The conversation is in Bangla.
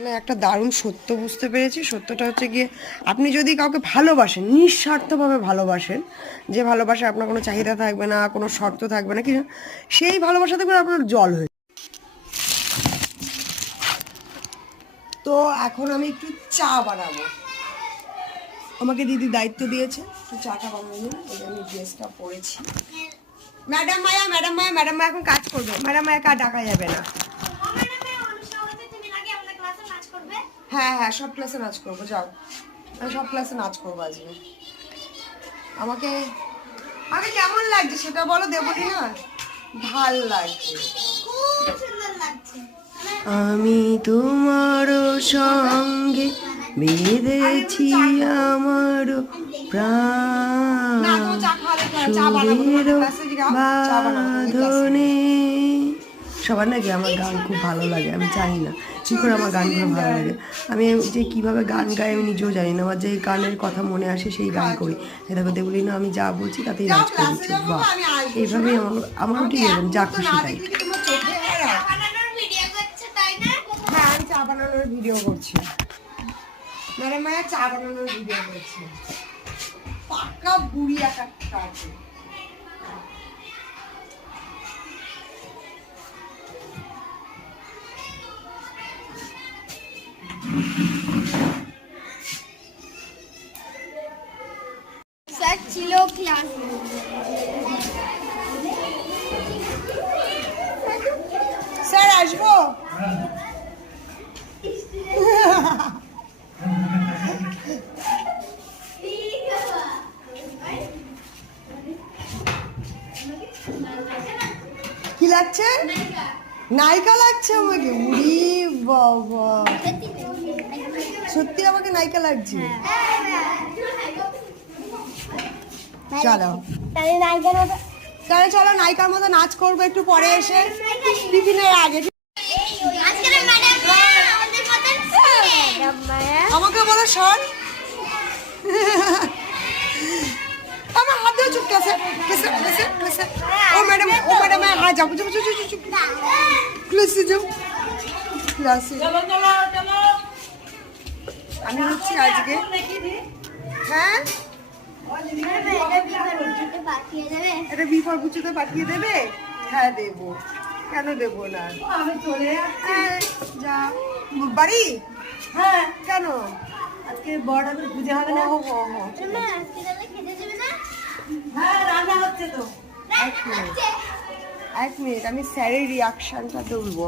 মানে একটা দারুণ সত্য বুঝতে পেরেছি। সত্যটা হচ্ছে গিয়ে, আপনি যদি কাউকে ভালোবাসেন, নিঃস্বার্থভাবে ভালোবাসেন, যে ভালোবাসা আপনার কোনো চাহিদা থাকবে না, কোনো শর্ত থাকবে না, কিছু, সেই ভালোবাসাতে করে আপনার জল হয়ে। তো এখন আমি একটু চা বানাবো। আমাকে দিদি দায়িত্ব দিয়েছে একটু চাটা বানানো। এই আমি ড্রেসটা পরেছি। ম্যাডাম মায়া এখন কাজ করবে। ম্যাডাম মায়াকে আর ডাকা যাবে না। হ্যাঁ হ্যাঁ, সব ক্লাসে নাচ করবো, যাও। আমি সব ক্লাসে নাচ করবো আজকে। আমাকে কেমন লাগছে সেটা বলো দেবলি না? ভাল লাগছে, খুব সুন্দর লাগছে। আমি তোমার সঙ্গে বেঁধেছি আমার প্রাণ সুরের বাঁধনে। সবার নাকি আমার গান খুব ভালো লাগে, আমি জানি না কী করে আমার গানগুলো ভালো লাগে। আমি যে কীভাবে গান গাই আমি নিজেও জানি না, আমার যে গানের কথা মনে আসে সেই গান করি। দেখো দেবলি না, আমি যা বলছি তাতেই নাচ করে দিচ্ছি। বাহ, এইভাবেই আমার ঠিক এরকম যা খুশি তাই। হ্যাঁ, আমি চা বানানোর ভিডিও করছি। ম্যাডাম মায়া চা বানানোর ভিডিও করছি। পাকা বুড়ি একটা আছে। স্যার ছিল ক্লাস, স্যার আসবো? কি লাগছে? নায়িকা লাগছে আমাকে? উড়ি বাবা, সত্যি আমাকে নায়িকা লাগছে। চলো তাহলে চলো নায়িকার মতো নাচ করবো একটু পরে এসে, টিফিনের আগে। আমাকে বলো শোন, আমার হাত ধরে চুপ ক্লাসে ক্লাসে। ও ম্যাডাম হ্যাঁ যাবো চুপ ক্লাসে যাও ক্লাসে। আমি হচ্ছি আজকে, হ্যাঁ এটা বিফর বুঝতে পাঠিয়ে দেবে? হ্যাঁ দেবো, কেন দেবো না, আমি চলে যাচ্ছি। যা বাড়ি। হ্যাঁ কেন? আজকে বড় পুজো হবে না? হ্যাঁ রান্না হচ্ছে তো। এক মিনিট আমি স্যারের রিয়াকশনটা তুলবো।